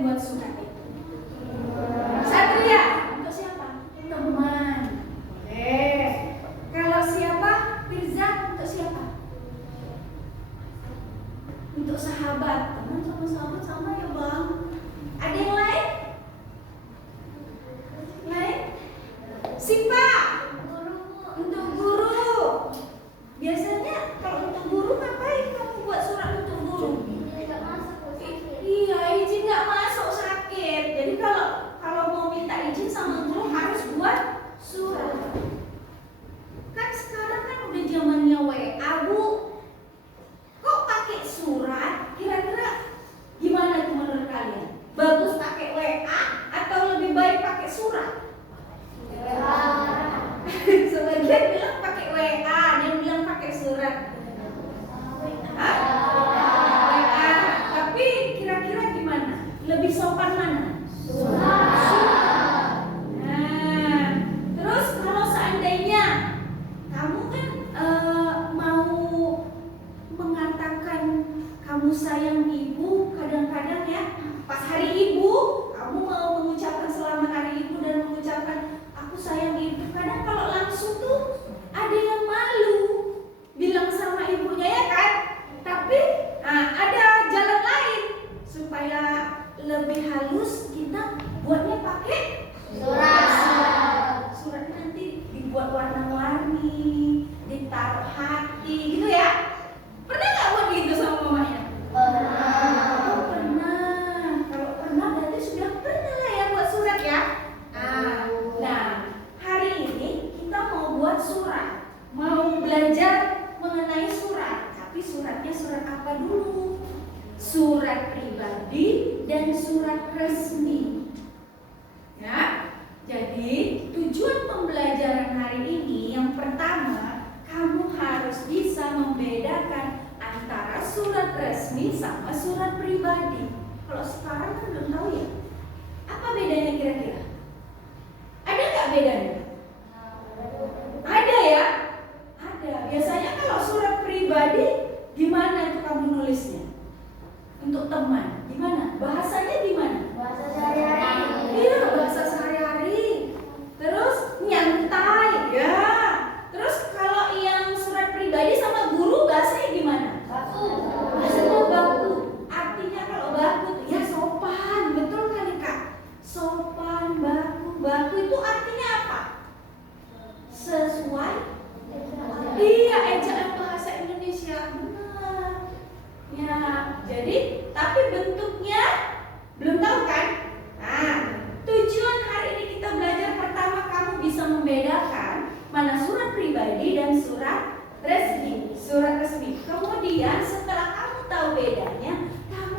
yang buat surat itu? Satria, untuk siapa? Teman. Boleh. Kalau siapa? Firza, untuk siapa? Untuk sahabat. Teman sama sahabat sama ya bang. Ada yang lain? Lain? Sipa, untuk guru. Biasanya kalau untuk guru ngapain kamu buat surat untuk guru? Iya, izin nggak masuk sakit. Jadi kalau mau minta izin sama guru harus buat surat. Kan sekarang kan udah zamannya WA bu. Kok pakai surat? Kira-kira gimana tuh menurut kalian? Bagus pakai WA atau lebih baik pakai surat? Sebagian bilang pakai WA, ada yang bilang pakai surat. Hah? WA. Tapi kira-kira gimana? Lebih sopan mana? Surat. Nah, terus kalau seandainya kamu kan mau mengatakan kamu sayang ibu, kadang-kadang ya pas hari ibu kamu mau mengucapkan selamat hari ibu dan mengucapkan aku sayang ibu. Kadang kalau langsung tuh ada yang malu bilang sama ibunya ya kan. Tapi ada jalan lain supaya lebih halus, kita buatnya pakai surat. Surat nanti dibuat warna-warni, ditaruh hati gitu ya. Pernah nggak buat gitu sama mamanya? Oh, pernah. Kalau pernah berarti sudah pernah lah ya buat surat ya. Nah, hari ini kita mau buat surat, mau belajar mengenai surat. Tapi suratnya surat apa dulu? Surat pribadi dan surat resmi. Ya, jadi tujuan pembelajaran hari ini yang pertama, kamu harus bisa membedakan antara surat resmi sama surat pribadi. Kalau sekarang kan belum tahu ya. Apa bedanya kira-kira? Ada nggak bedanya? Ada ya? Ada. Biasanya kalau surat pribadi gimana tuh kamu nulisnya? Untuk teman, gimana? Bahasanya gimana? Bahasa sehari-hari. Iya, bahasa sehari-hari. Terus nyantai, ya. Terus kalau yang surat pribadi sama guru bahasanya gimana? Baku. Bahasanya baku. Artinya kalau baku tuh ya sopan, betul kali Kak. Sopan, baku. Baku itu artinya apa? Sesuai. Iya, ejaan bahasa Indonesia. Benar. Ya, jadi tapi bentuknya belum tahu kan? Nah, tujuan hari ini kita belajar pertama kamu bisa membedakan mana surat pribadi dan surat resmi. Surat resmi. Kemudian setelah kamu tahu bedanya, kamu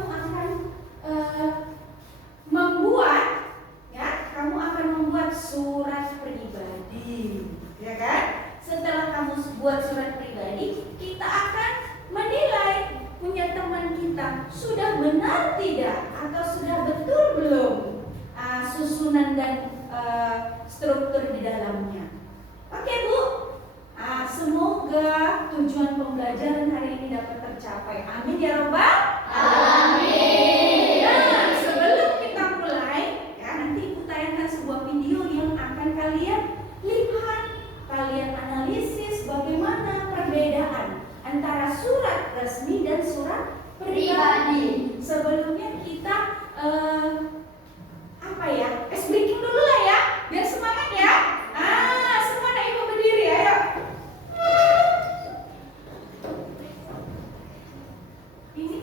akan membuat surat pribadi, ya kan? Setelah kamu buat surat pribadi, kita akan menilai punya teman kita sudah benar tidak atau sudah betul belum susunan dan struktur di dalamnya. Oke Bu, semoga tujuan pembelajaran hari ini dapat tercapai. Amin ya robbal alamin. Nah, sebelum kita mulai, ya nanti Ibu tayangkan sebuah video yang akan kalian lihat, kalian analisis bagaimana perbedaan antara surat resmi dan surat pribadi. Sebelumnya kita ice breaking dulu lah ya, biar semangat ya. Semangat Ibu berdiri, ayo. Ini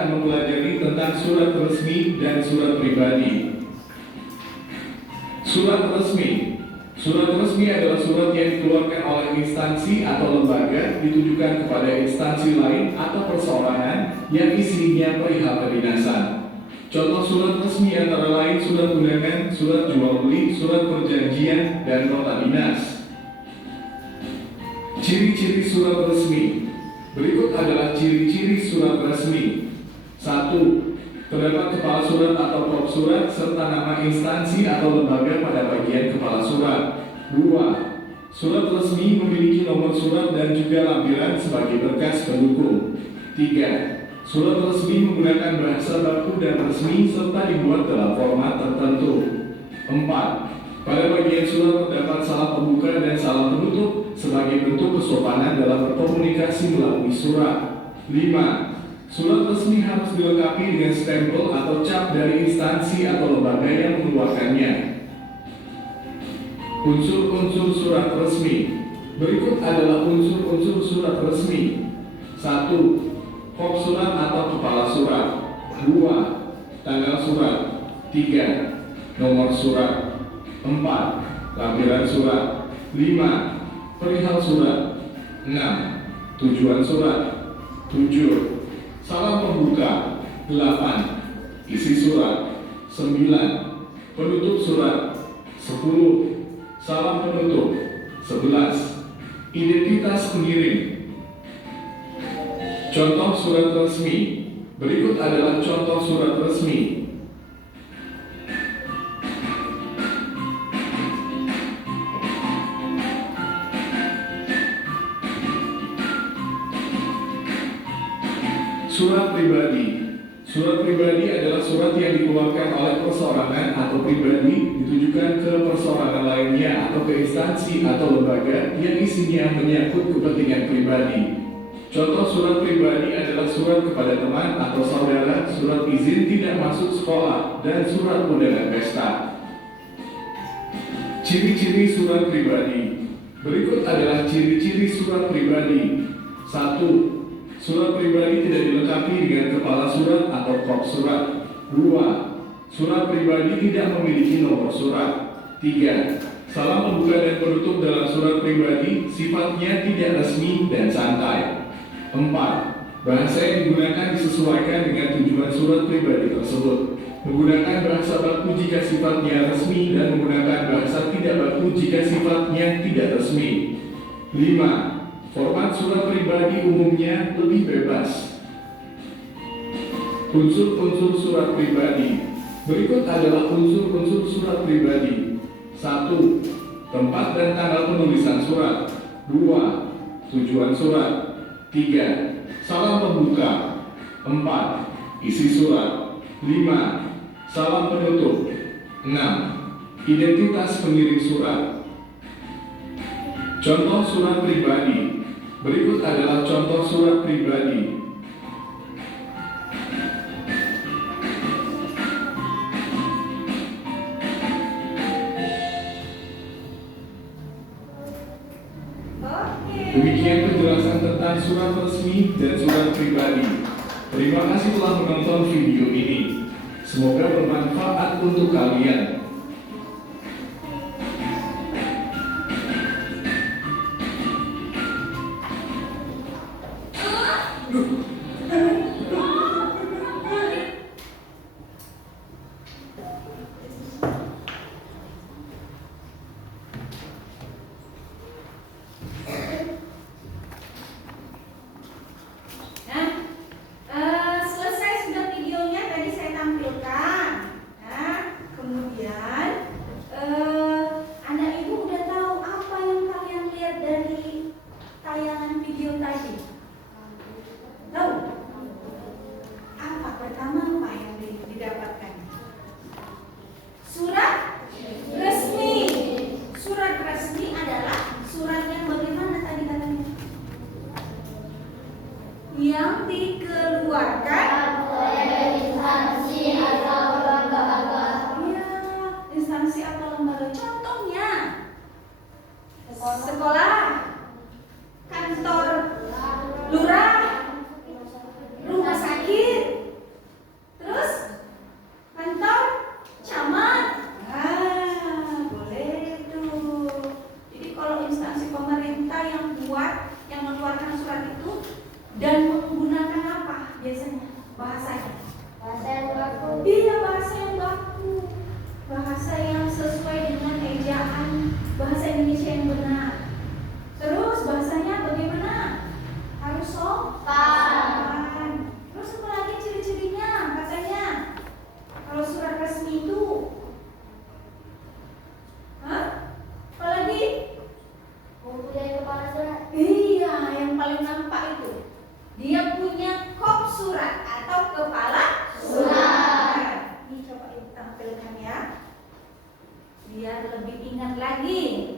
akan mempelajari tentang surat resmi dan surat pribadi. Surat resmi. Surat resmi adalah surat yang dikeluarkan oleh instansi atau lembaga ditujukan kepada instansi lain atau perseorangan yang isinya perihal kedinasan. Contoh surat resmi antara lain surat undangan, surat jual beli, surat perjanjian, dan nota dinas. Ciri-ciri surat resmi. Berikut adalah ciri-ciri surat resmi. 1. Terdapat kepala surat atau pokok surat serta nama instansi atau lembaga pada bagian kepala surat. 2. Surat resmi memiliki nomor surat dan juga lampiran sebagai berkas pendukung. 3. Surat resmi menggunakan bahasa baku dan resmi serta dibuat dalam format tertentu. 4. Pada bagian surat terdapat salam pembuka dan salam penutup sebagai bentuk kesopanan dalam berkomunikasi melalui surat. 5. Surat resmi harus dilengkapi dengan stempel atau cap dari instansi atau lembaga yang mengeluarkannya. Unsur-unsur surat resmi. Berikut adalah unsur-unsur surat resmi. 1. Kop surat atau kepala surat. 2. Tanggal surat. 3. Nomor surat. 4. Lampiran surat. 5. Perihal surat. 6. Tujuan surat. 7. Salam pembuka. 8. Isi surat. 9. Penutup surat. 10. Salam penutup. 11. Identitas pengirim. Contoh surat resmi. Berikut adalah contoh surat resmi. Surat pribadi. Surat pribadi adalah surat yang dikeluarkan oleh perseorangan atau pribadi ditujukan ke perseorangan lainnya atau ke instansi atau lembaga yang isinya menyangkut kepentingan pribadi. Contoh surat pribadi adalah surat kepada teman atau saudara, surat izin tidak masuk sekolah, dan surat undangan pesta. Ciri-ciri surat pribadi. Berikut adalah ciri-ciri surat pribadi. 1. Surat pribadi tidak dilengkapi dengan kepala surat atau kop surat. 2. Surat pribadi tidak memiliki nomor surat. 3. Salam pembuka dan penutup dalam surat pribadi sifatnya tidak resmi dan santai. 4. Bahasa yang digunakan disesuaikan dengan tujuan surat pribadi tersebut. Menggunakan bahasa baku jika sifatnya resmi dan menggunakan bahasa tidak baku jika sifatnya tidak resmi. 5. Format surat pribadi umumnya lebih bebas. Unsur-unsur surat pribadi. Berikut adalah unsur-unsur surat pribadi. 1. Tempat dan tanggal penulisan surat. 2. Tujuan surat. 3. Salam pembuka. 4. Isi surat. 5. Salam penutup. 6. Identitas pengirim surat. Contoh surat pribadi. Berikut adalah contoh surat pribadi. Demikian penjelasan tentang surat resmi dan surat pribadi. Terima kasih telah menonton video ini. Semoga bermanfaat untuk kalian. Yang dikeluarkan oleh instansi atau lembaga. ya, instansi atau lembaga. Contohnya sekolah, kantor lurah, rumah sakit, biar lebih ingat lagi.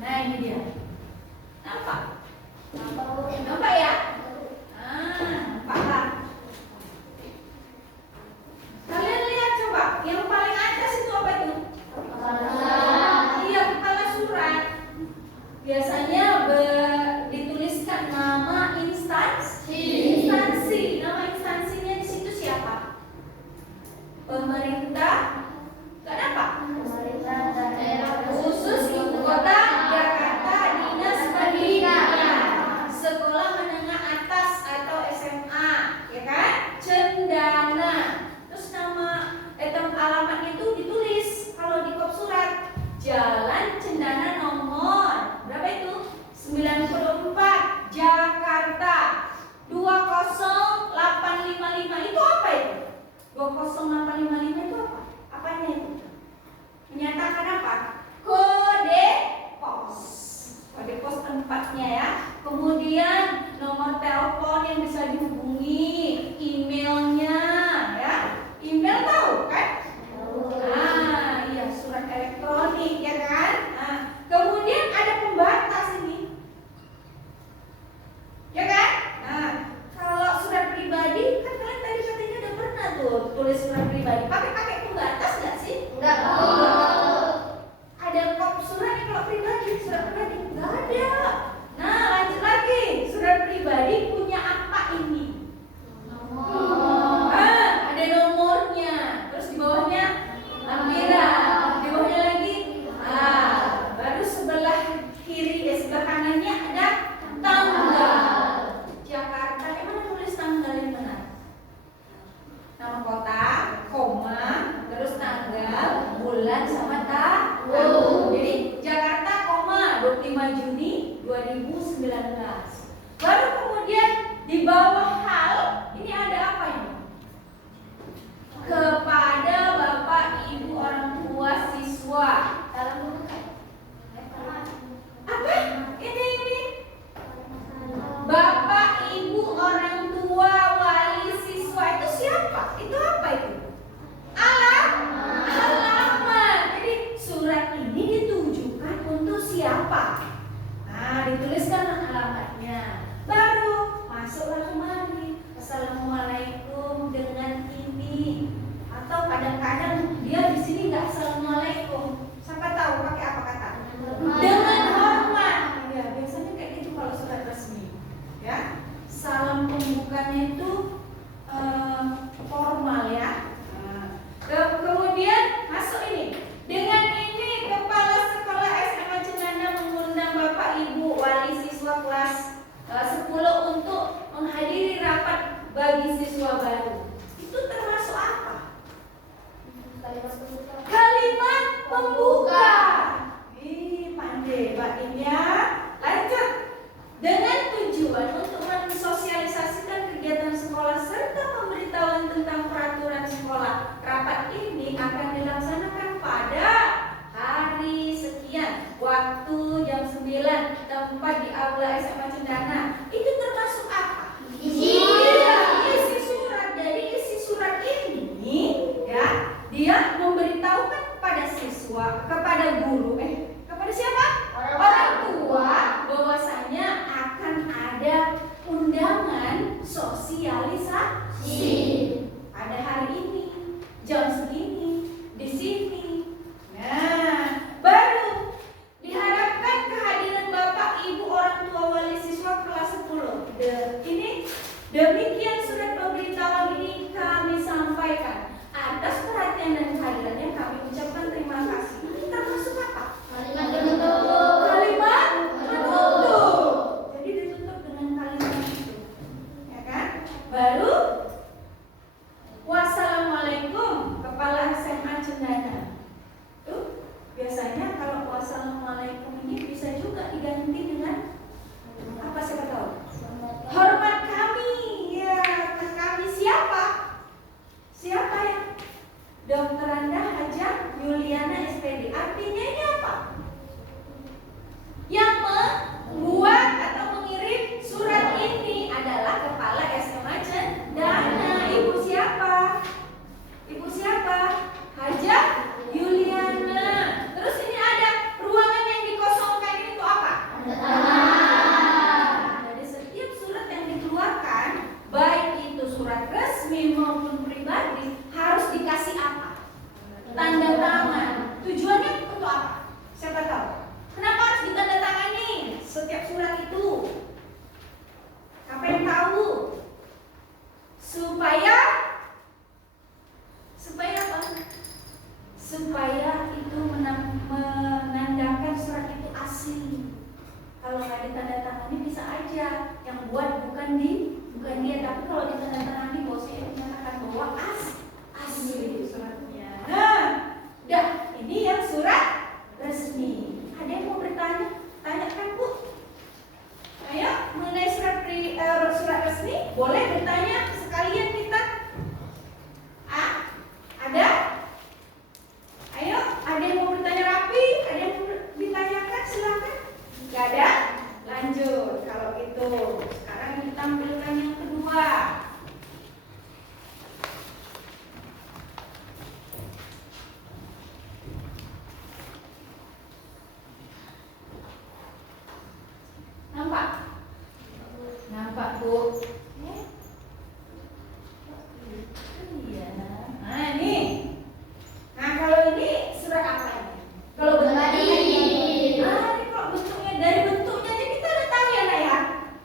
Nah, ini dia. Nampak? Nampak ya? Nampak lah. Kalian lihat coba, yang paling atas itu apa itu? Iya, kepala surat. Biasanya dituliskan nama instansi. Nama instansinya di situ siapa? Pemerintah. Kenapa? Khusus Ibu Kota Jakarta, Dinas Pendidikan, Sekolah Menengah Atas atau SMA, ya kan? Cendana. Terus nama alamatnya itu ditulis kalau di kop surat. Jalan Cendana nomor berapa itu? 94 Jakarta 20855. Itu apa itu? 20855 itu apa? Apanya itu? Menyatakan apa? Kode pos. Kode pos tempatnya ya. Kemudian nomor telepon yang bisa dihubungi, emailnya ya. Email tahu kan? Iya, surat elektronik ya kan? Kemudian ada pembatas ini. Ya kan? Kalau surat pribadi kan kalian tadi katanya udah pernah tuh tulis surat pribadi. Pakai pembatas nggak sih? Enggak. Ada kop surat kalau pribadi, surat pribadi nggak ada. Nah, lanjut lagi. Surat pribadi punya apa ini? Ada nomornya. Terus di bawahnya lampiran. Di bawahnya lagi baru sebelah kiri sebelah kanannya ada tanggal. Jakarta, emang tulis tanggal yang benar? Nama kota, koma, terus tanggal, bulan sama tahun. Jadi Jakarta, koma, 25 Juni 2019. Baru kemudian di bawah hal ini ada apa ini? Kepada Bapak Ibu orang tua siswa. Apa? Ini. Bapak Ibu orang tua wali siswa itu siapa? Itu apa itu? Alamat. Jadi surat ini ditujukan untuk siapa? Dituliskan alamatnya. Baru masuklah kemari. Assalamualaikum dengan ini. Atau kadang-kadang dia di sini nggak assalamualaikum. Siapa tahu pakai apa kata? Dengan hormat. Ya, biasanya kayak gitu kalau surat resmi. Ya, salam pembukanya itu formal ya. Kemudian masuk ini. Dengan ini Kepala Sekolah SMA Cendana mengundang Bapak Ibu wali siswa kelas 10 untuk menghadiri rapat bagi siswa baru. Itu termasuk apa? Kalimat pembuka. Pandai Mbak India. Lanjut. Dengan tujuan untuk mensosialisasikan kegiatan sekolah serta pemberitahuan tentang peraturan sekolah. Rapat ini akan dilaksanakan pada hari sekian, waktu jam 9, tempat di Aula SMA Cendana. Itu termasuk apa? Isi surat. Jadi isi surat ini ya, dia memberitahukan kepada siswa, kepada guru, kepada siapa? Orang tua, bahwasanya akan ada undangan sosialisasi pada hari ini, jam segini, di sini. Nah, baru diharapkan kehadiran Bapak Ibu orang tua wali siswa kelas 10 yang buat bukan dia, tapi kalau ditandatangani bosnya menyatakan bahwa asli itu suratnya. Nah, udah, ini yang surat resmi. Ada yang mau bertanya? Tanyakan Bu. Ayo, mengenai surat resmi, boleh bertanya sekalian kita. Ada? Ayo, ada yang mau bertanya rapi? Ada yang mau ditanyakan? Silakan. Gak ada? Lanjut. Kalau gitu, sekarang kita tampilkan yang kedua. Nampak? Nampak Bu? Iya. Nah ini. Nah kalau ini surat apa ini? Kalau bentuknya ini kalau bentuknya dari bentuknya aja kita udah tahu ya Nak ya.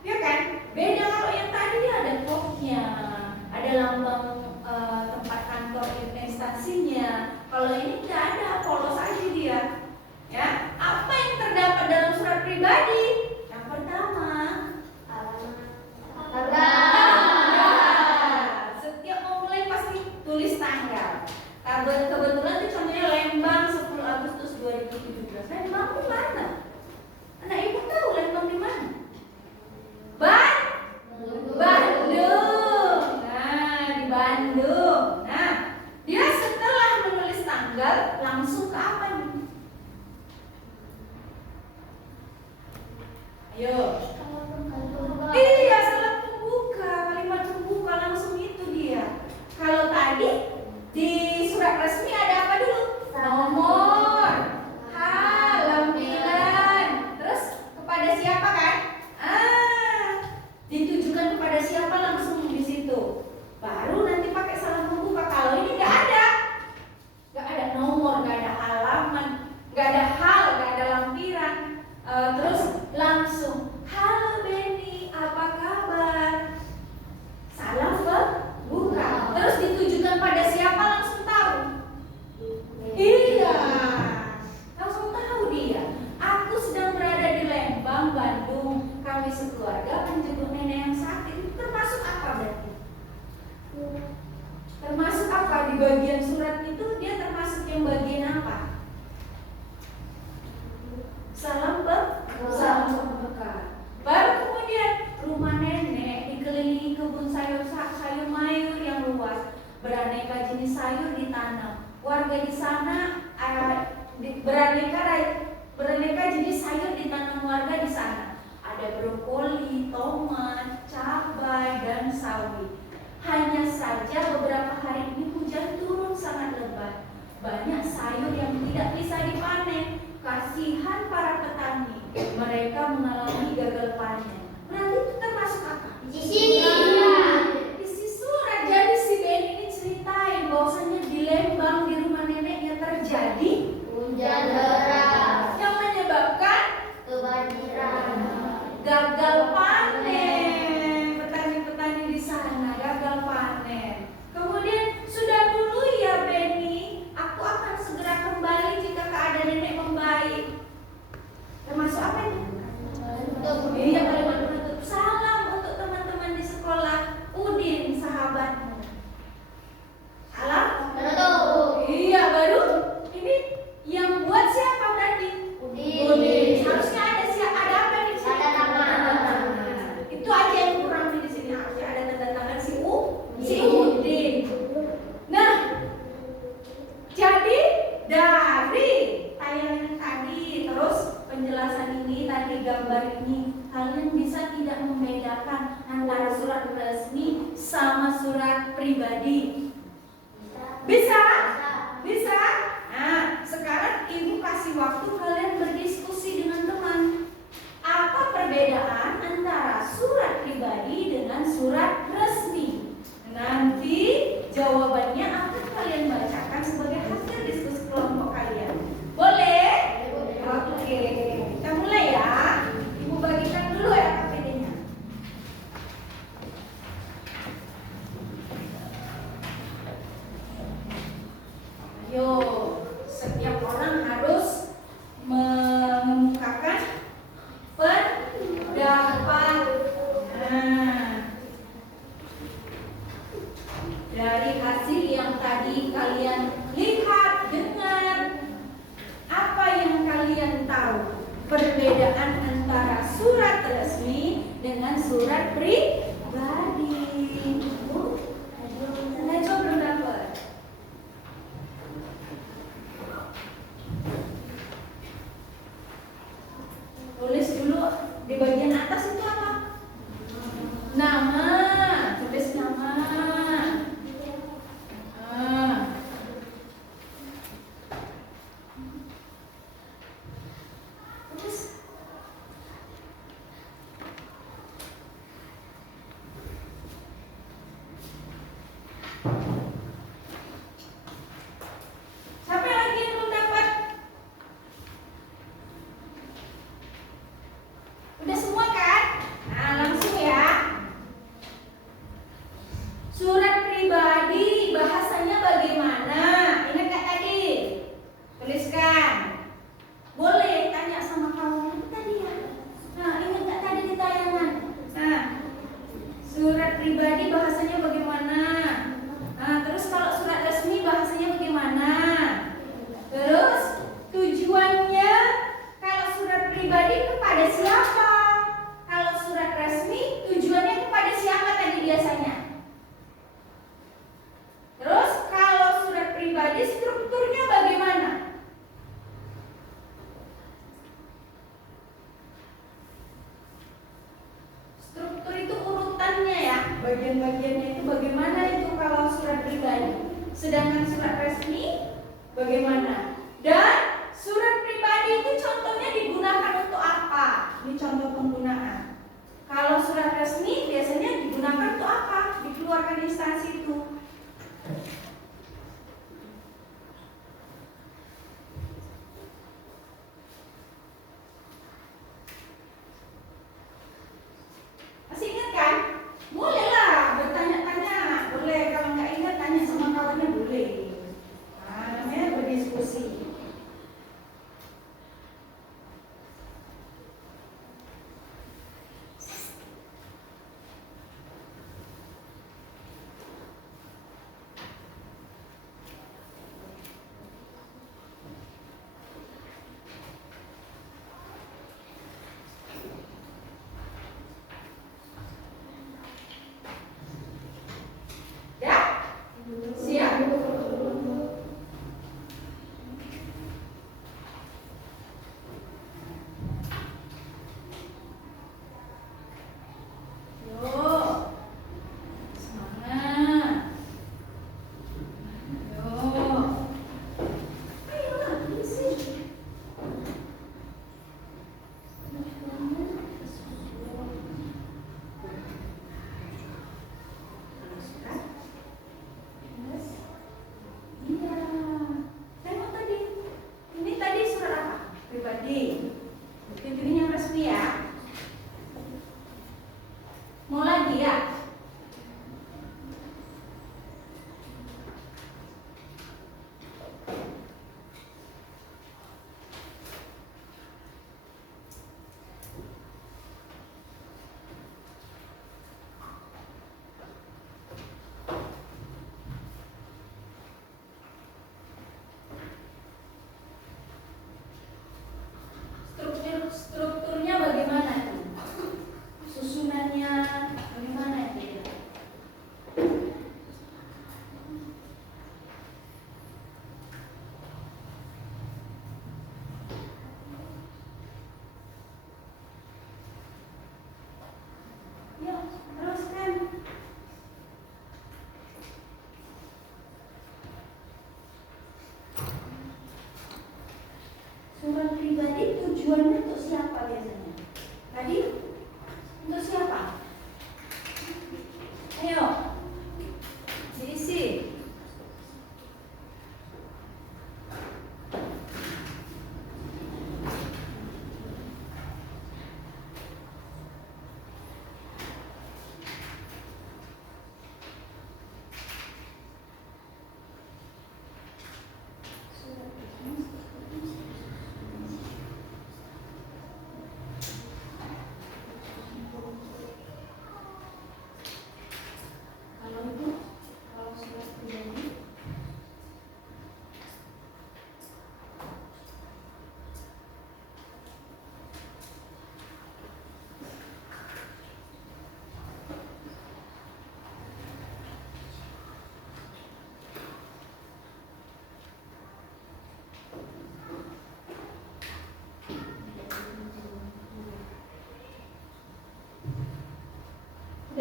Ya kan? Beda kalau yang tadi dia ada kopnya, ada lambang tempat kantor instansinya. Kalau ini tidak ada, polos aja dia. Ya, apa yang terdapat dalam surat pribadi? Yang pertama, setiap mau mulai pasti tulis tanggal. Kebetulan itu contohnya Lembang 10 Agustus 2017. Lembang di mana? Anak ibu tahu Lembang di mana? Bandung. Nah, di Bandung. Nah, dia setelah menulis tanggal langsung ke apa nih? Ayo. Iya, salah pembuka, kalimat pembuka langsung itu dia. Kalau tadi di surat resmi ada apa dulu? Nomor, hal, lampiran, terus kepada siapa kan? Ditujukan kepada siapa langsung di situ. Baru nanti pakai salah pembuka. Kalau ini nggak ada nomor, nggak ada halaman, nggak ada hal, nggak ada lampiran. Terus langsung, halo Benny, apa kabar? Salam pembuka. Terus ditujukan pada siapa langsung tahu. Iya, langsung tahu dia. Aku sedang berada di Lembang, Bandung. Kami sekeluarga menjenguk nenek yang sakit. Itu termasuk apa berarti? Termasuk apa di bagian surat itu? Dia termasuk yang bagian apa? Salam pembuka. Baru kemudian rumah nenek dikelilingi kebun sayur mayur yang luas, beraneka jenis sayur ditanam. Warga di sana beraneka jenis sayur ditanam warga di sana. Ada brokoli, tomat, cabai, dan sawi. Hanya saja beberapa hari ini hujan turun sangat lebat. Banyak sayur yang tidak bisa dipanen. Kasihan para petani, mereka mengalami gagal panen. Berarti itu termasuk apa? Isi surat. Jadi si Ben ini ceritain bahwasanya di Lembang di rumah neneknya terjadi hujan deras yang menyebabkan kebanjiran. gagal panen. Petani-petani di sana gagal panen. Kemudian sudah dulu ya Benny, aku akan segera kembali jika keadaan nenek membaik. Termasuk apa ini? Iya, kalimat penutup. Salam untuk teman-teman di sekolah. Udin, sahabatmu. Salam. Iya, baru ini yang buat siapa berarti? Udin. Harusnya ada apa di sini? Ada nama. Itu aja yang kurang di sini. Harusnya ada tanda tangan si Udin. Nah, jadi dari tayangan tadi terus penjelasan ini tadi gambar ini kalian bisa tidak membedakan antara surat resmi sama surat pribadi? Bisa? Nah, sekarang ibu kasih waktu kalian berdiskusi dengan teman. Apa perbedaan antara surat pribadi dengan surat resmi? Nanti jawabannya akan kalian bacakan sebagai hasil diskusi kelompok kalian. Boleh? Oke, kita mulai ya. Ibu bagikan dulu ya KPD-nya. surat pribadi. Najwa belum dapat. Tulis dulu di bagian atas itu apa? Nama, tulis nama. Terus siapa lagi yang belum dapat? Udah semua kan? Nah, langsung ya. Surat pribadi bahasanya bagaimana? Ingat gak tadi? Tuliskan. Boleh tanya sama kamu tadi ya. Nah, ingat gak tadi di tayangan? Nah, surat pribadi bahasanya bagaimana? Nah, terus kalau surat resmi bahasanya bagaimana? Terus tujuannya kalau surat pribadi kepada siapa? Kalau surat resmi tujuannya kepada siapa tadi biasanya? Terus kalau surat pribadi strukturnya bagaimana? Struktur itu urutannya ya, bagian-bagiannya itu bagaimana itu kalau surat pribadi. Sedangkan surat resmi bagaimana? Dan surat pribadi itu contohnya digunakan untuk apa? Ini contoh penggunaan. Kalau surat resmi biasanya digunakan untuk apa? Dikeluarkan instansi itu. Masih ingat kan? Bolehlah bertanya-tanya, boleh. Kalau nggak ingat tanya sama kawannya boleh. Nah, namanya berdiskusi.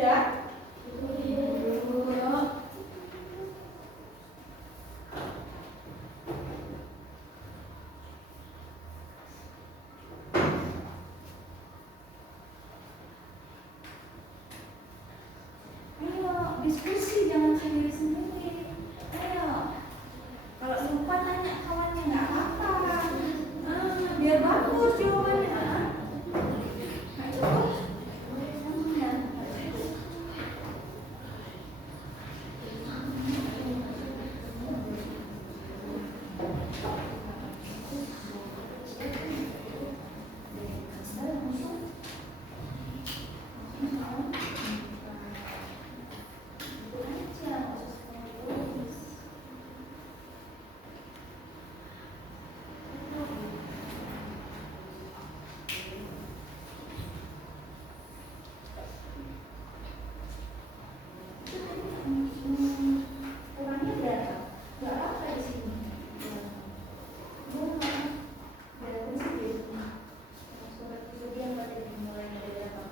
Udah? Udah. Ayo, diskusi, jangan sendiri-sendiri. Ayo. Kalau lupa tanya kawannya nggak apa-apa. Biar bagus jawabannya. Ayo. Kurangnya berapa? Nggak apa di sini. Berapa sih? Surat kemudian pada dimulai dari berapa?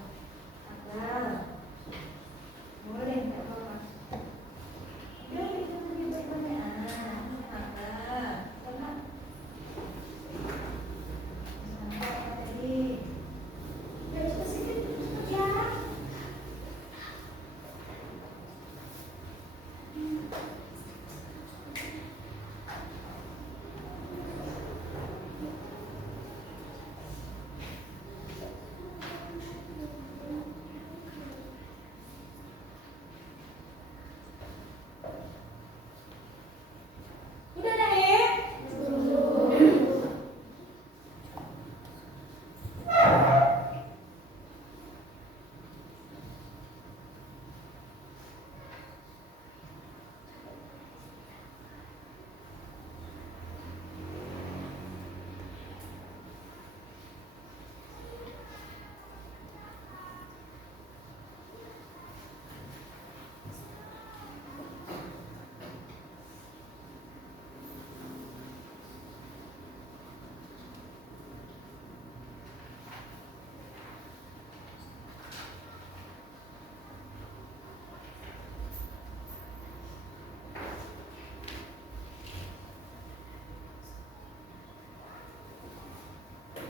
Tanggal. Boleh, nggak apa-apa. Ya, itu lebih baik tanggal. Karena sampai tadi. Ya, spesifik ya. Udah dah,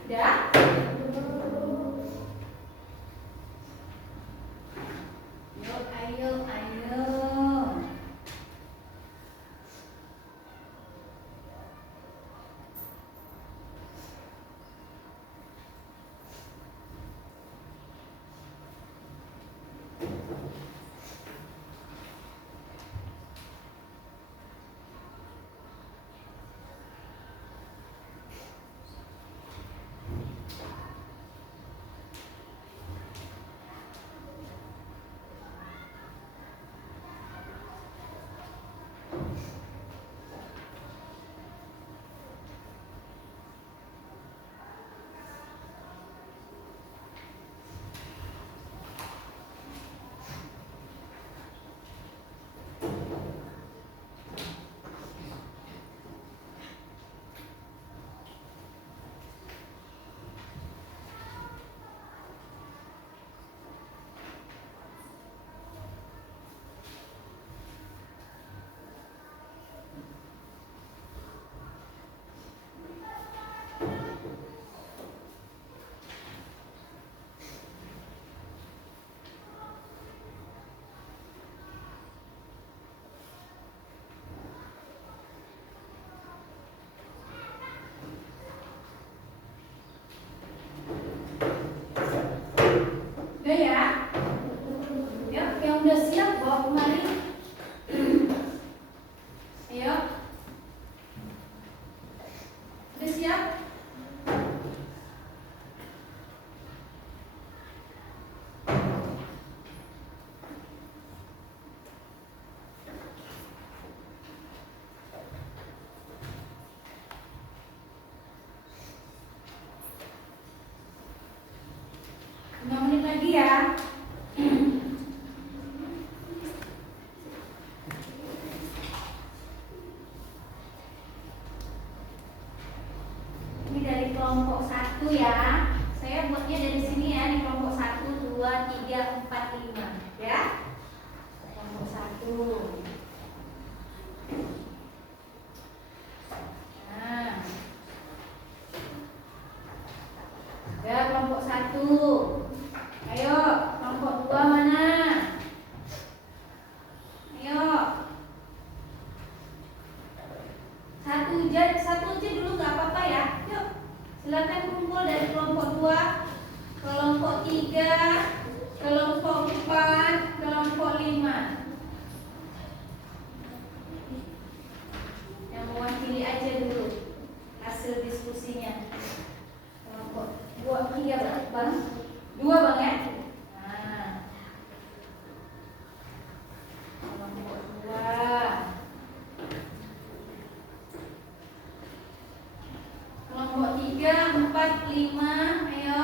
Udah? Ayo. Udah ya? Yuk, yang udah siap bawa kemari. Ayo. Udah siap? Menit lagi ya. Ini dari kelompok 1 ya. Saya buatnya dari sini ya, di kelompok 1, 2, 3, 4, 5 ya. 1. Ayo, kelompok 2 mana? Ayo. Satu aja dulu nggak apa-apa ya. Yuk, silakan kumpul dari kelompok 2, kelompok 3, kelompok 4, kelompok 5. Yang mewakili aja dulu hasil diskusinya. Kelompok 2 bang, 2 bang ya. Nah, kelompok 2. Kelompok 3, 4, 5, ayo.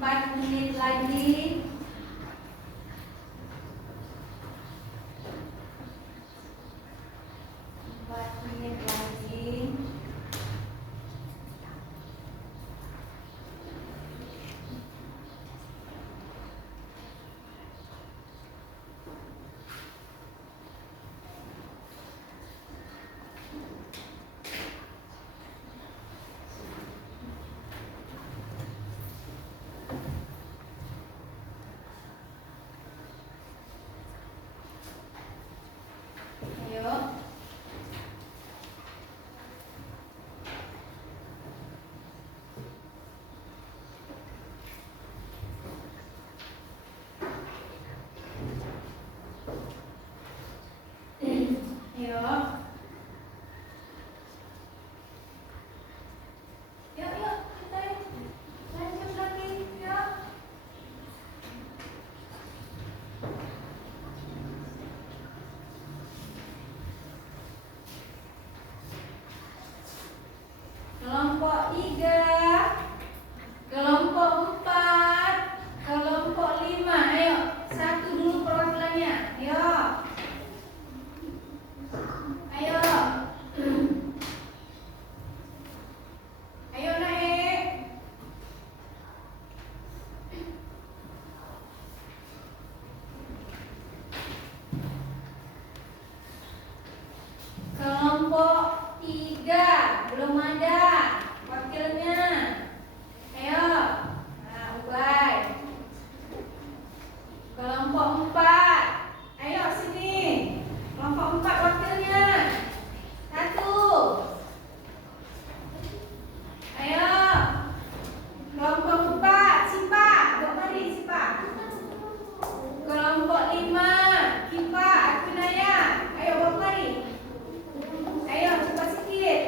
4 menit lagi. 4 menit lagi. Ayo. Ayo. Yuk, kita lanjut lagi. Yuk. Kelompok 3, kelompok 4, kelompok 5. Ayo, 1 dulu perwakilannya. Ayo. Ayo. Ayo naik. Kelompok 3 belum ada wakilnya. Ayo. Nah, Ubay. Kelompok 4. Ayo sini. Kelompok 4 wakilnya. 1. Ayo. Kelompok 4, Sipa. Bawa mari Sipa. Kelompok 5, Kipa, Akunaya. Ayo bawa mari. Ayo cepat sedikit.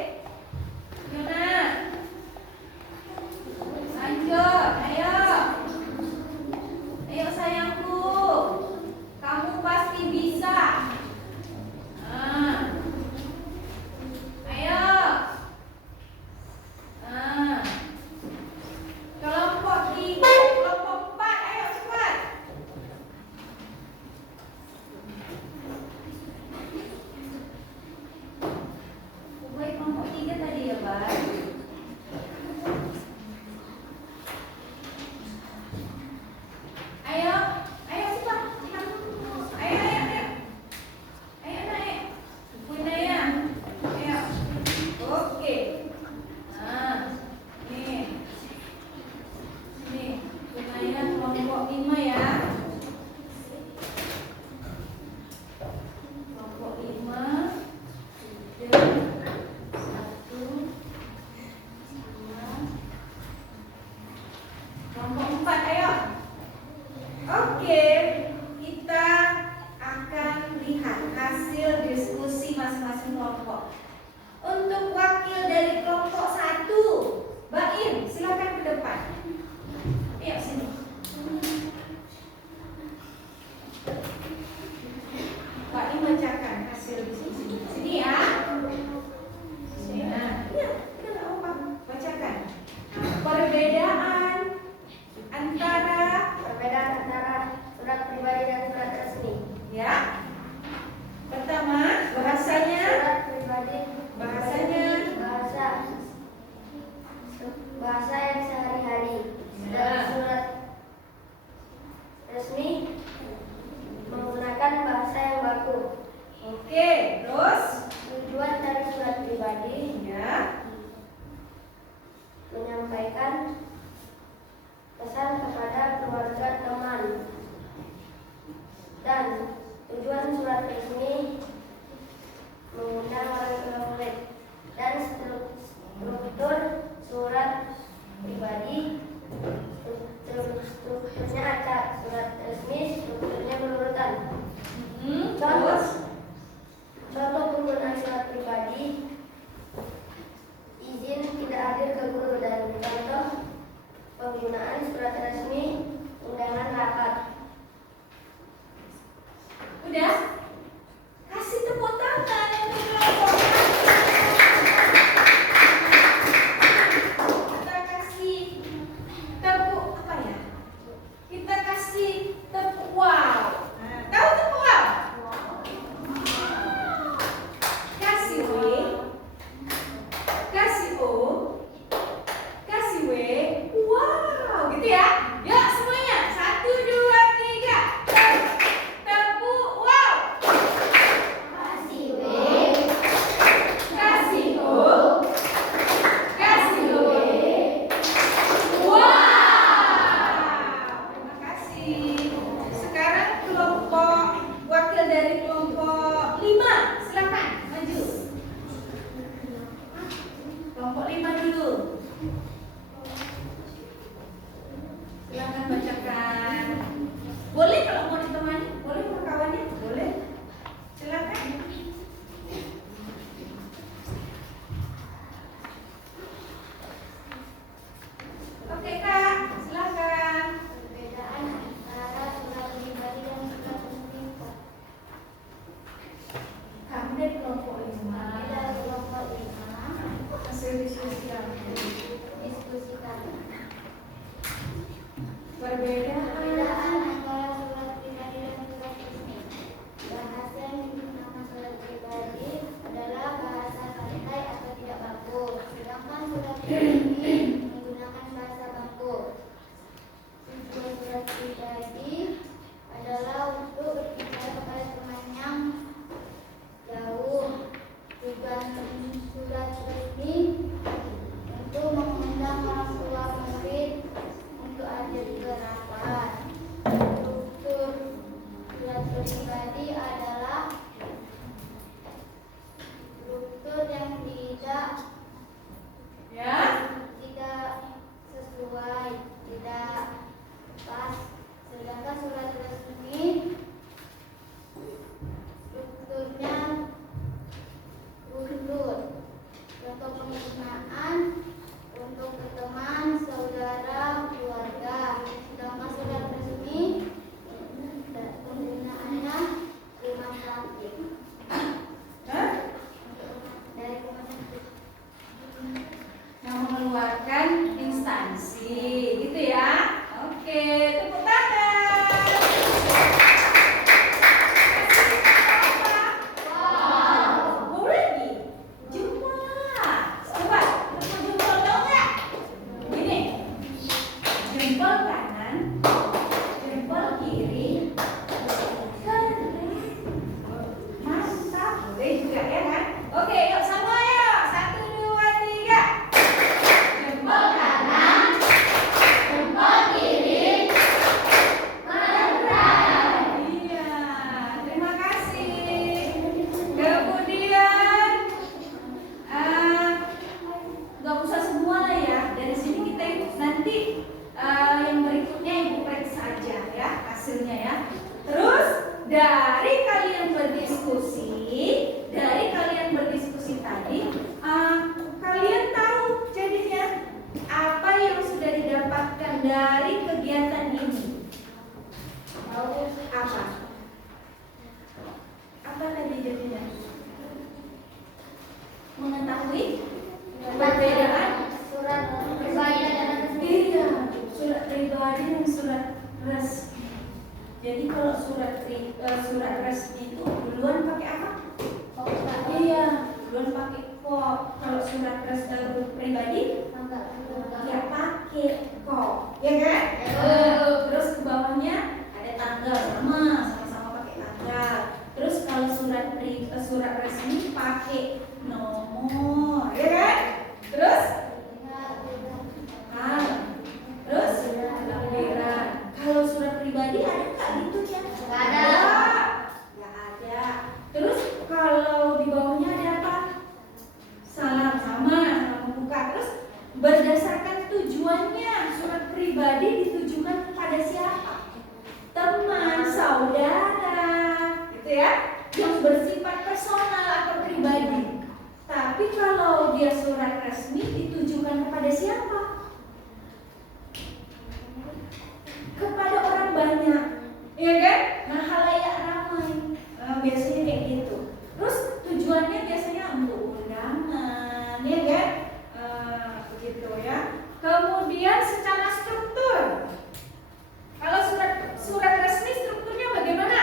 Yona. Lanjut. Ayo. Ayo sayangku. Kamu pasti bisa. pribadi Ya. menyampaikan pesan kepada keluarga teman, dan tujuan surat resmi mengundang orang murid, dan struktur surat pribadi, strukturnya acak, surat resmi strukturnya berurutan. Terus Contoh penggunaan surat pribadi: izin tidak hadir ke guru, dan contoh penggunaan surat resmi undangan rapat. udah? Kasih tepuk tangan yang kelompok. Kita kasih tepuk apa ya? Kita kasih tepuk wow. Nah, tahu tepuk wow? Kasih W, kasih O, kasih W, wow, gitu ya. Yuk semuanya, 1, 2, 3, tepuk wow. Kasih W, Kasih O, kasih W, wow. Terima kasih. Sekarang kelompok wakil dari kelompok 5, silakan maju. Kelompok 5 dulu. Silakan bacakan. Boleh kalau mau ditemani, boleh sama kawannya, boleh. Silakan. Oke Kak, silakan. perbedaan antara surat pribadi dan surat resmi. Kamu dari kelompok 5. Ada kelompok 5 Hasil diskusi apa? diskusikan Perbedaan. perbedaan antara surat pribadi dan surat resmi. Bahasa yang digunakan surat pribadi adalah bahasa santai atau tidak baku, sedangkan surat resmi menggunakan bahasa baku. Tujuan surat pribadi adalah untuk berbicara kepada teman yang jauh. Tujuan surat resmi untuk mengundang orang tua murid untuk hadir ke rapat. Struktur surat pribadi adalah struktur yang Ya. tidak sesuai, tidak pas. Sedangkan surat resmi strukturnya urut. Contoh penggunaan untuk teman, saudara, keluarga. Sedangkan surat resmi penggunaannya rumah sakit. Hah? Dari rumah sakit. Yang mengeluarkan instansi, gitu ya. Oke, tepuk tangan. Kasih apa? Boleh lagi. Jempol. Coba, tepuk jempol dong nggak? Gini. Jempol kanan, jempol kiri. Keren. Mantap. Boleh juga ya kan? Oke, yuk sama ya. 1, 2, 3. Jempol kanan, jempol kiri. Iya, terima kasih. Kemudian, nggak usah semua lah ya. Dari sini kita nanti yang berikutnya ibu periksa aja ya hasilnya ya. Terus dari kalian berdiskusi tadi, kalian tahu jadinya apa yang sudah didapatkan dari kegiatan ini? Tahu apa? Apa tadi jadinya? Mengetahui perbedaan Surat pribadi dan resmi. iya, surat pribadi dan surat resmi. Jadi kalau surat resmi itu duluan pakai apa? Iya, duluan pakai kop. Kalau surat pribadi ya pakai kop, ya kan? Terus ke bawahnya ada tanggal sama-sama pakai tanggal. Terus kalau surat resmi pakai nomor. pribadi ditujukan kepada siapa? Teman, saudara, gitu ya, yang bersifat personal atau pribadi. Tapi kalau dia surat resmi ditujukan kepada siapa? Kepada orang banyak, ya kan? Mahalayak ramai. Biasanya kayak gitu. Terus tujuannya biasanya untuk undangan, ya kan? Begitu ya. Kemudian secara struktur, kalau surat resmi strukturnya bagaimana?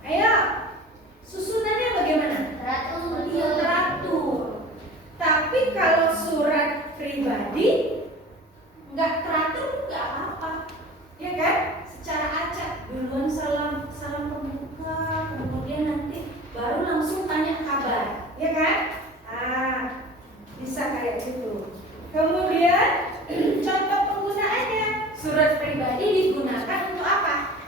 Ayo, susunannya bagaimana? Teratur. Tapi kalau surat pribadi nggak teratur nggak apa-apa, ya kan? Secara acak, duluan salam pembuka, kemudian nanti baru langsung tanya kabar, ya kan? Bisa kayak gitu. Kemudian contoh penggunaannya, surat pribadi digunakan untuk apa?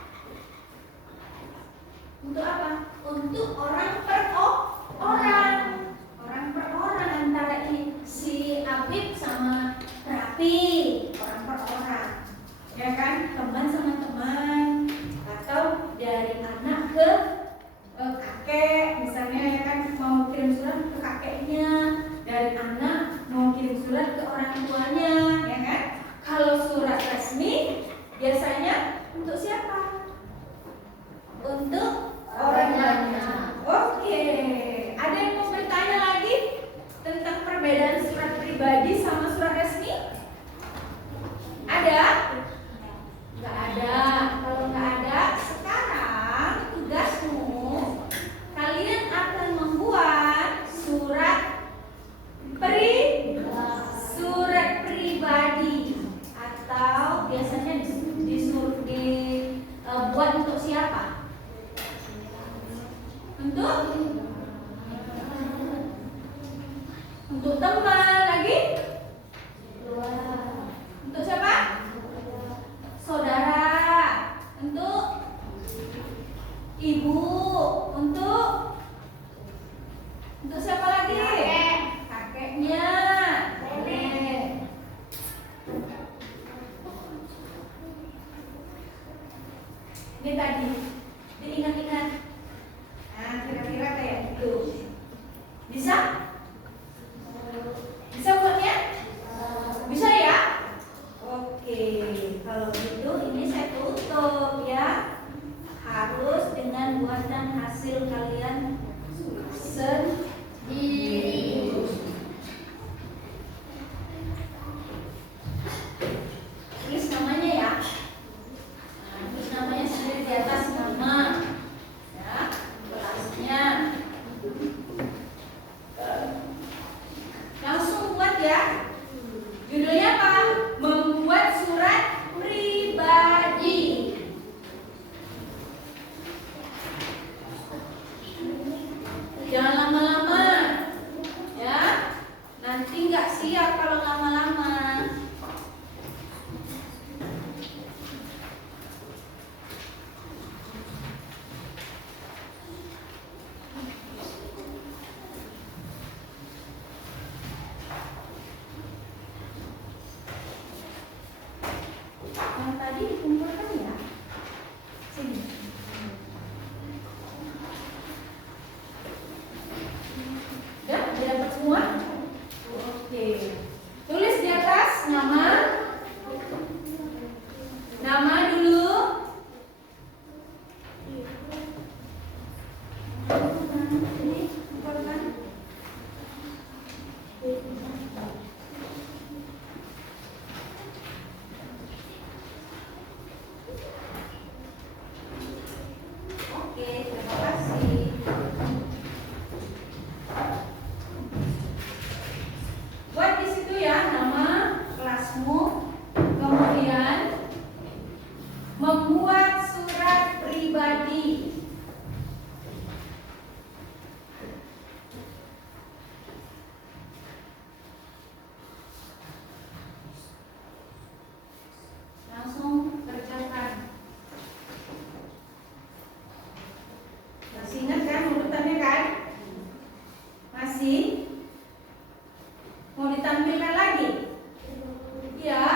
Untuk apa? Untuk orang per orang. Orang per orang, antara ini si Abid sama Rapi, orang per orang. Ya kan? Teman sama teman, atau dari anak ke kakek, misalnya, ya kan, mau kirim surat ke kakeknya, dari anak mau kirim surat ke orang tuanya, ya kan? Kalau surat resmi biasanya untuk siapa? Untuk orang banyak. Oke. Ada yang mau bertanya lagi tentang perbedaan surat pribadi sama surat resmi? Ada? Nggak ada. Kalau nggak ada, sekarang tugasmu kalian akan membuat surat pribadi, atau biasanya disuruh dibuat untuk siapa? Untuk teman lagi? Untuk siapa? Saudara. Untuk ibu. Untuk siapa lagi? Kakeknya. Nenek. Ini tadi diingat-ingat. Nah, kira-kira kayak gitu. Bisa? Bisa buatnya? Bisa ya? Oke, kalau gitu ini saya tutup ya. Harus dengan buatan hasil kalian sendiri. Tulis namanya ya. Nah, tulis namanya sendiri di atas nama. Ya, kelasnya. Langsung buat ya. Judulnya apa? Membuat surat pribadi. Jangan lama-lama, ya. Nanti nggak siap kalau lama-lama. Yang tadi dikumpulkan ya. Sini. Udah dapat semua? Oke. Tulis di atas nama. Nama dulu. Ini kumpulkan. Oke, terima kasih. Buat di situ ya nama kelasmu, kemudian membuat surat pribadi. Langsung kerjakan. Masih ingat kan urutannya kan? Masih? Mau ditampilkan lagi? Ya.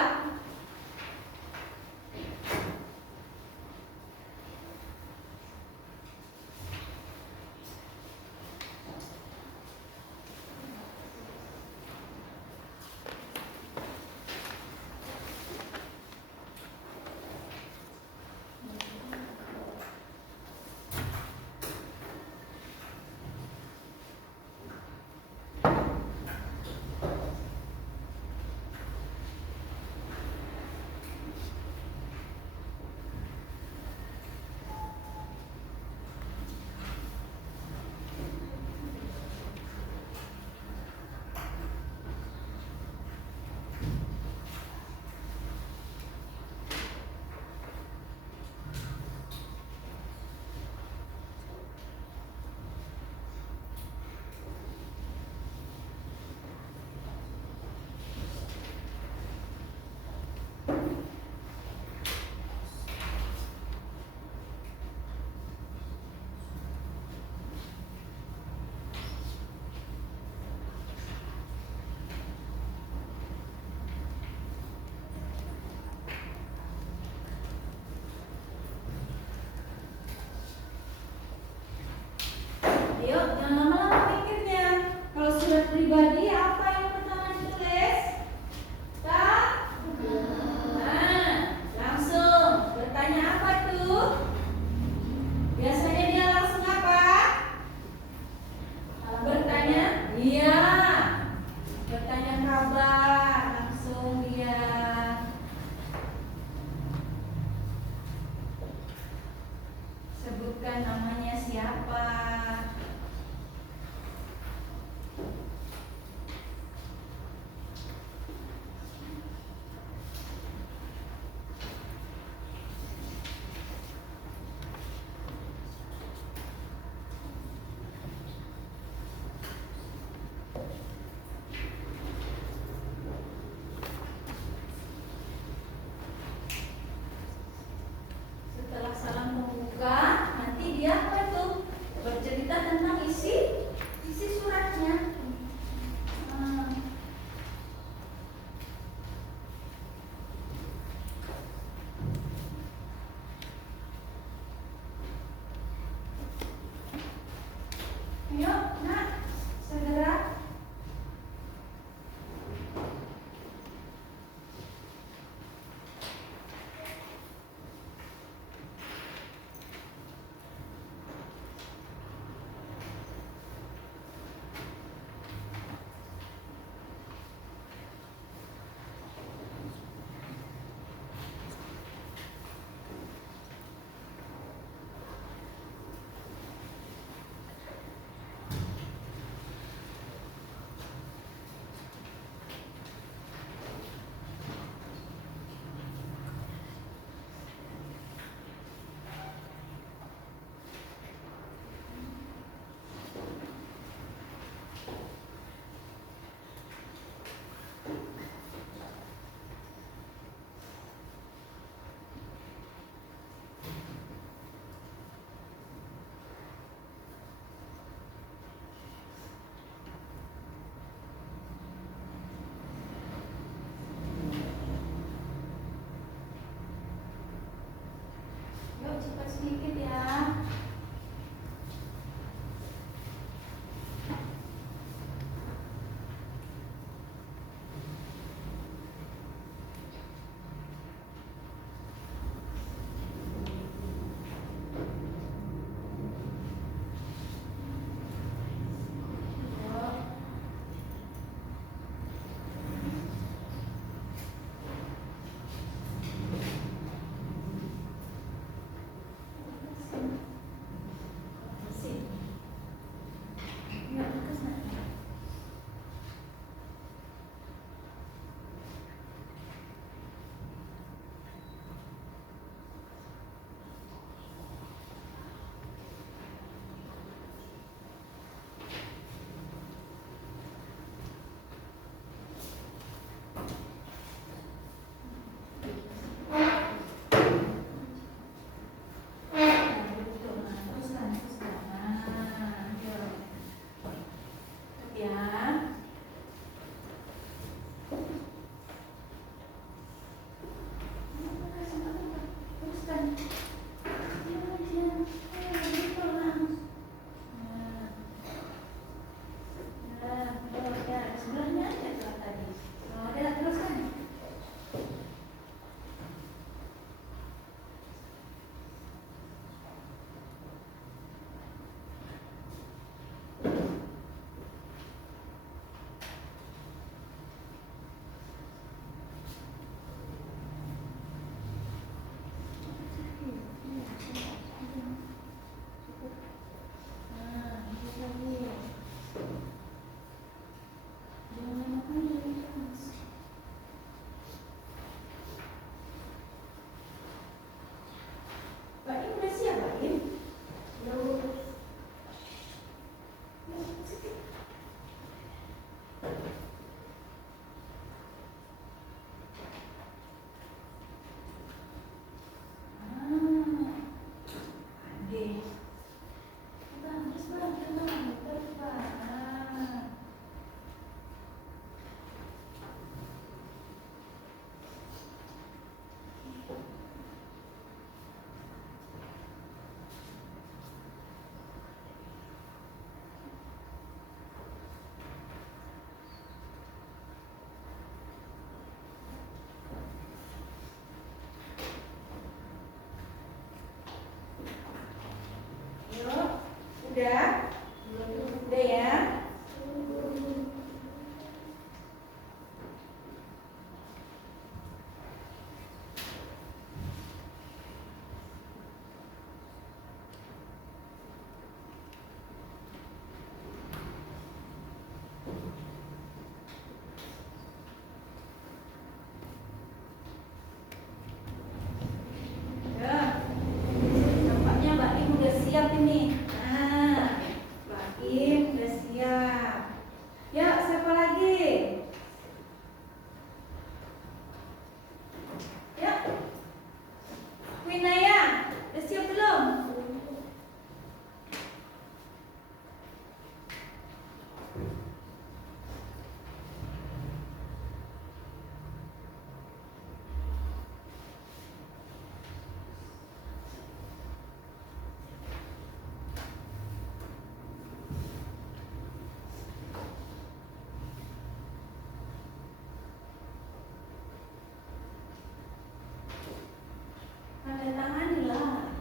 Tanda tanganilah.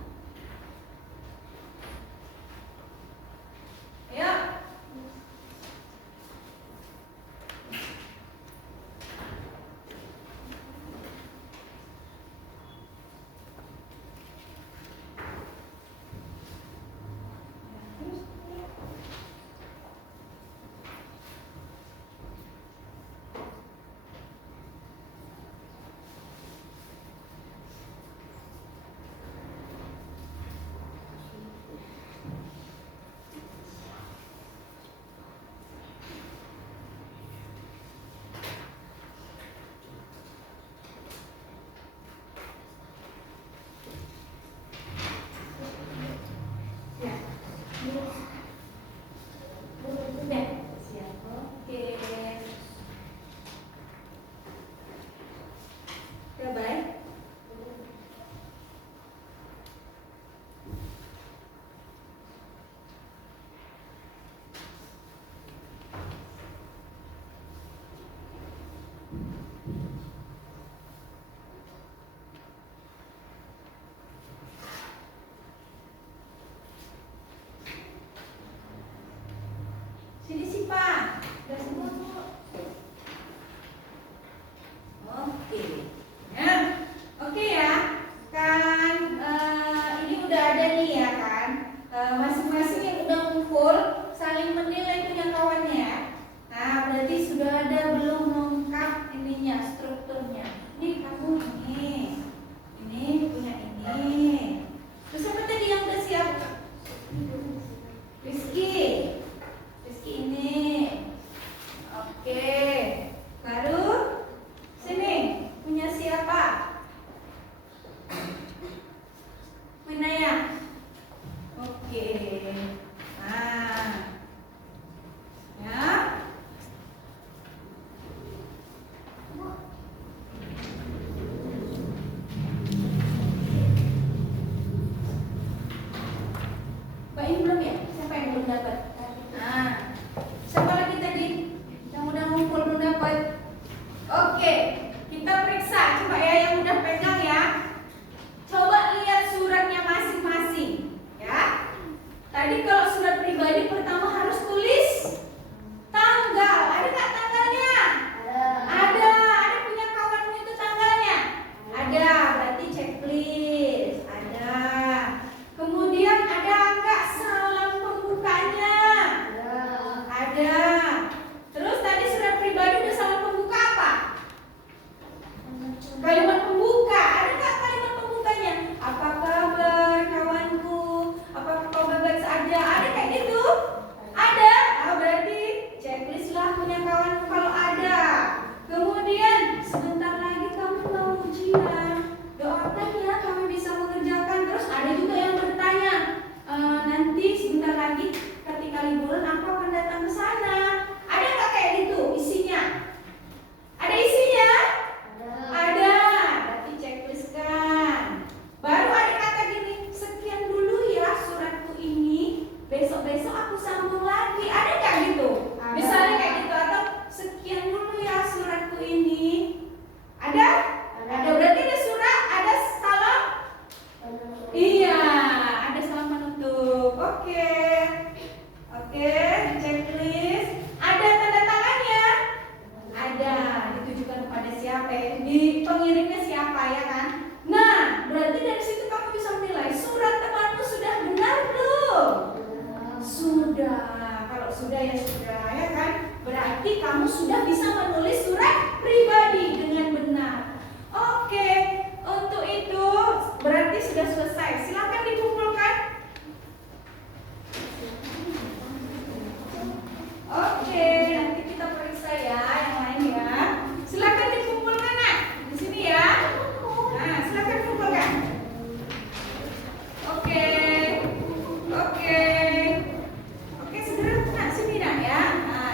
Ayo. Udah. Siap. Oke. Udah baik. Sini sih Pak. Udah semua Bu. Oke. Ya. Oke ya. Kan ini udah ada nih ya kan. Masing-masing yang udah ngumpul saling menilai punya kawannya. Nah, berarti sudah ada belum lengkap ininya, strukturnya. Ini kamu ini. Ini punya ini. Terus apa tadi yang udah siap? Rizky. Rizky ini. Oke. Baru sini punya siapa? Winaya. Oke. Nah. Ya. Mbak ini belum ya? Siapa yang belum dapat? Nah. Siapa lagi tadi yang udah ngumpul belum dapat? Oke, kita periksa coba ya yang udah pegang ya. Coba lihat suratnya masing-masing ya. Tadi kalau surat pribadi pertama harus tulis tanggal. Ada nggak tanggalnya? Ada. Ada punya kawanmu itu tanggalnya? Ada. Berarti checklist. Ada. Kemudian ada nggak salam pembukanya? Ada. Terus tadi surat pribadi udah salam pembuka apa? Kalimat pembuka. Ada nggak kalimat pembukanya? Apa kabar kawanku? Apakah kau baik saja? Ada kayak gitu? Ada. Ah, berarti checklist lah punya kawanku kalau ada. Kemudian sebentar lagi kamu mau ujian. Doakan ya kami bisa mengerjakan. Terus ada juga yang bertanya, nanti sebentar lagi ketika liburan aku akan datang ke sana. Ada nggak kayak gitu isinya? Ada isinya? Ada. Berarti checklist kan. Baru ada kata gini, sekian dulu ya suratku ini. Besok-besok aku sambung lagi. Ada nggak gitu? Misalnya kayak gitu atau sekian dulu ya suratku ini. Ada? Ada. Berarti ada surat, ada salam. Iya, ada salam penutup. Oke. Oke, checklist. Ada tanda tangannya? Ada. Ditujukan kepada siapa ya? Di pengirimnya siapa ya kan? Nah, berarti dari situ kamu bisa menilai surat temanmu sudah benar belum? Sudah. Kalau sudah ya sudah ya kan? Berarti kamu sudah bisa menulis surat pribadi dengan benar. Oke, untuk itu berarti sudah selesai. Silakan dikumpulkan. Oke, nanti kita periksa ya yang lain ya. Silakan dikumpulkan nak di sini ya. Nah, silakan kumpulkan. Oke, oke, oke segera nak sini nak ya. Nah,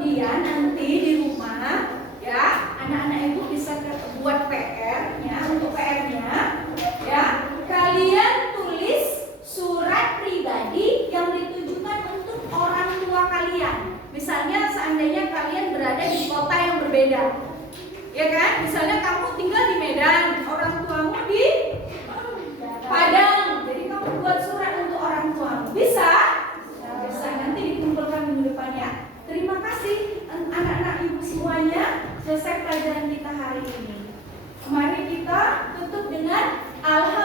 Kemudian nanti di rumah ya, anak-anak ibu bisa buat PR-nya. Untuk PR-nya ya, kalian tulis surat pribadi yang ditujukan untuk orang tua kalian. Misalnya seandainya kalian berada di kota yang berbeda, ya kan? Misalnya kamu tinggal di Medan, orang tuamu di Padang, jadi kamu buat surat untuk orang tuamu. Bisa? Bisa, nanti dikumpulkan minggu depannya. Terima kasih anak-anak ibu semuanya, selesai pelajaran kita hari ini. Mari kita tutup dengan alhamdulillah.